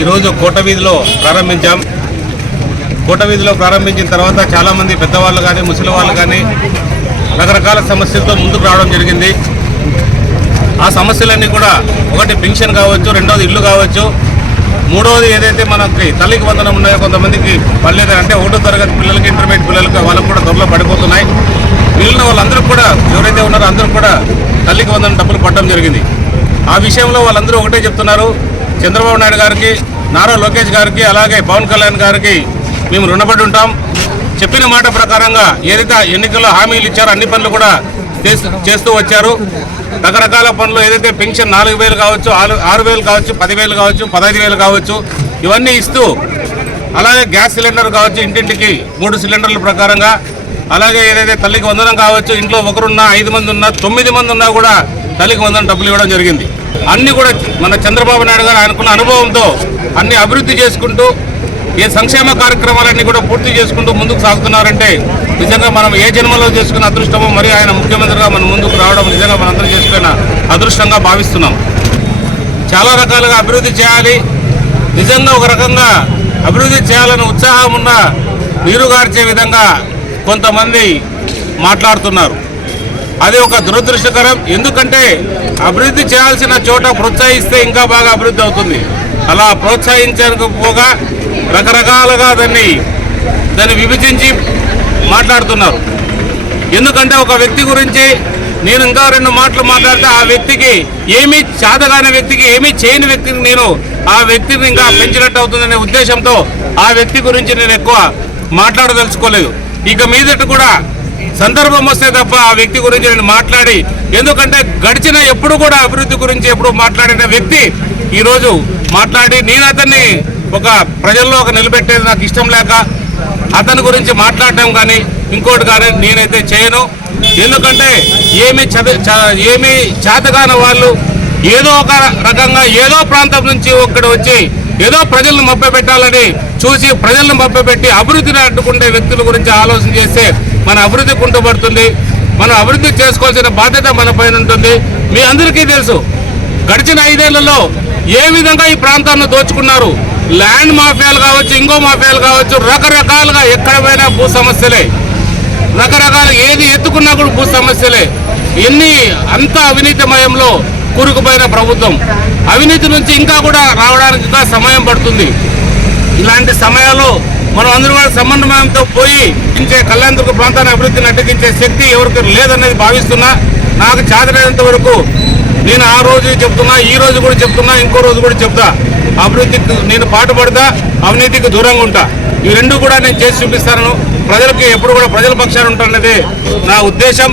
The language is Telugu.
ఈరోజు కోట వీధిలో ప్రారంభించాం. కోట వీధిలో ప్రారంభించిన తర్వాత చాలామంది పెద్దవాళ్ళు కానీ ముసలి వాళ్ళు కానీ రకరకాల సమస్యలతో ముందుకు రావడం జరిగింది. ఆ సమస్యలన్నీ కూడా ఒకటి పెన్షన్ కావచ్చు రెండోది ఇల్లు కావచ్చు మూడవది ఏదైతే మనకి తల్లికి వందనం ఉన్నాయో కొంతమందికి పర్లేదు అంటే ఒకటో తరగతి పిల్లలకి ఇంటర్మీడియట్ పిల్లలకి వాళ్ళకు కూడా త్వరలో పడిపోతున్నాయి. మిగిలిన వాళ్ళందరూ కూడా ఎవరైతే ఉన్నారో అందరూ కూడా తల్లికి వందనం డబ్బులు పడడం జరిగింది. ఆ విషయంలో వాళ్ళందరూ ఒకటే చెప్తున్నారు. చంద్రబాబు నాయుడు గారికి నారా లోకేష్ గారికి అలాగే పవన్ కళ్యాణ్ గారికి మేము రుణపడి ఉంటాం. చెప్పిన మాట ప్రకారంగా ఏదైతే ఎన్నికల్లో హామీలు ఇచ్చారో అన్ని పనులు కూడా చేస్తూ చేస్తూ వచ్చారు. రకరకాల పనులు ఏదైతే పెన్షన్ నాలుగు వేలు కావచ్చు ఆరు ఆరు వేలు కావచ్చు పదివేలు కావచ్చు పదహైదు వేలు కావచ్చు ఇవన్నీ ఇస్తూ అలాగే గ్యాస్ సిలిండర్ కావచ్చు ఇంటింటికి మూడు సిలిండర్ల ప్రకారంగా అలాగే ఏదైతే తల్లికి వందనం కావచ్చు ఇంట్లో ఒకరున్నా ఐదు మంది ఉన్నా తొమ్మిది మంది ఉన్నా కూడా తల్లికి వందనం డబ్బులు ఇవ్వడం జరిగింది. అన్ని కూడా మన చంద్రబాబు నాయుడు గారు అనుకున్న అనుభవంతో అన్ని అభివృద్ధి చేసుకుంటూ ఏ సంక్షేమ కార్యక్రమాలన్నీ కూడా పూర్తి చేసుకుంటూ ముందుకు సాగుతున్నారంటే నిజంగా మనం ఏ జన్మలో చేసుకున్న అదృష్టమో మరి ఆయన ముఖ్యమంత్రిగా మన ముందుకు రావడం నిజంగా మనందరం చేసుకున్న అదృష్టంగా భావిస్తున్నాం. చాలా రకాలుగా అభివృద్ధి చేయాలి. నిజంగా ఒక రకంగా అభివృద్ధి చేయాలని ఉత్సాహం ఉన్న నీరుగార్చే విధంగా కొంతమంది మాట్లాడుతున్నారు. అది ఒక దురదృష్టకరం. ఎందుకంటే అభివృద్ధి చేయాల్సిన చోట ప్రోత్సహిస్తే ఇంకా బాగా అభివృద్ధి అవుతుంది. అలా ప్రోత్సహించకపోగా రకరకాలుగా దాన్ని దాన్ని విభజించి మాట్లాడుతున్నారు. ఎందుకంటే ఒక వ్యక్తి గురించి నేను ఇంకా రెండు మాటలు మాట్లాడితే ఆ వ్యక్తికి ఏమీ చేతగాని వ్యక్తికి ఏమీ చేయని వ్యక్తిని నేను ఆ వ్యక్తిని ఇంకా పెంచినట్టు అవుతుందనే ఉద్దేశంతో ఆ వ్యక్తి గురించి నేను ఎక్కువ మాట్లాడదలుచుకోలేదు. ఇక మీదట కూడా సందర్భం వస్తే తప్ప ఆ వ్యక్తి గురించి నేను మాట్లాడి ఎందుకంటే గడిచిన ఎప్పుడు కూడా అభివృద్ధి గురించి ఎప్పుడు మాట్లాడిన వ్యక్తి ఈరోజు మాట్లాడి నేను అతన్ని ఒక ప్రజల్లో ఒక నిలబెట్టేది నాకు ఇష్టం లేక అతని గురించి మాట్లాడటం కానీ ఇంకోటి కానీ నేనైతే చేయను. ఎందుకంటే ఏమి చదివి ఏమి చేతగాని వాళ్ళు ఏదో ఒక రకంగా ఏదో ప్రాంతం నుంచి ఒక్కడు వచ్చి ఏదో ప్రజలను మభ్యపెట్టాలని చూసి ప్రజలను మభ్యపెట్టి అభివృద్ధిని అడ్డుకుంటే వ్యక్తుల గురించి ఆలోచన చేస్తే మన అభివృద్ధి కుంటుపడుతుంది. మనం అభివృద్ధి చేసుకోవాల్సిన బాధ్యత మన పైన ఉంటుంది. మీ అందరికీ తెలుసు గడిచిన ఐదేళ్ళలో ఏ విధంగా ఈ ప్రాంతాన్ని దోచుకున్నారు? ల్యాండ్ మాఫియాలు కావచ్చు ఇంకో మాఫియాలు కావచ్చు రకరకాలుగా ఎక్కడ పోయినా భూ సమస్యలే. రకరకాల ఏది ఎత్తుకున్నా కూడా భూ సమస్యలే. ఎన్ని అంత అవినీతిమయంలో కూరుకుపోయిన ప్రభుత్వం. అవినీతి నుంచి ఇంకా కూడా రావడానికి ఇంకా సమయం పడుతుంది. ఇలాంటి సమయాల్లో మనం అందరూ కూడా సమన్వయంతో పోయి ఇంచే కళ్యాణదుర్గ ప్రాంతాన్ని అభివృద్ధిని అడ్డగించే శక్తి ఎవరికి లేదనేది భావిస్తున్నా నాకు చాదరైనంత వరకు నేను ఆ రోజు చెప్తున్నా ఈ రోజు కూడా చెప్తున్నా ఇంకో రోజు కూడా చెప్తా. అభివృద్ధికి నేను పాటుపడతా అవినీతికి దూరంగా ఉంటా. ఈ రెండు కూడా నేను చేసి చూపిస్తాను. ప్రజలకి ఎప్పుడు కూడా ప్రజల పక్షాన ఉంటాననేది నా ఉద్దేశం.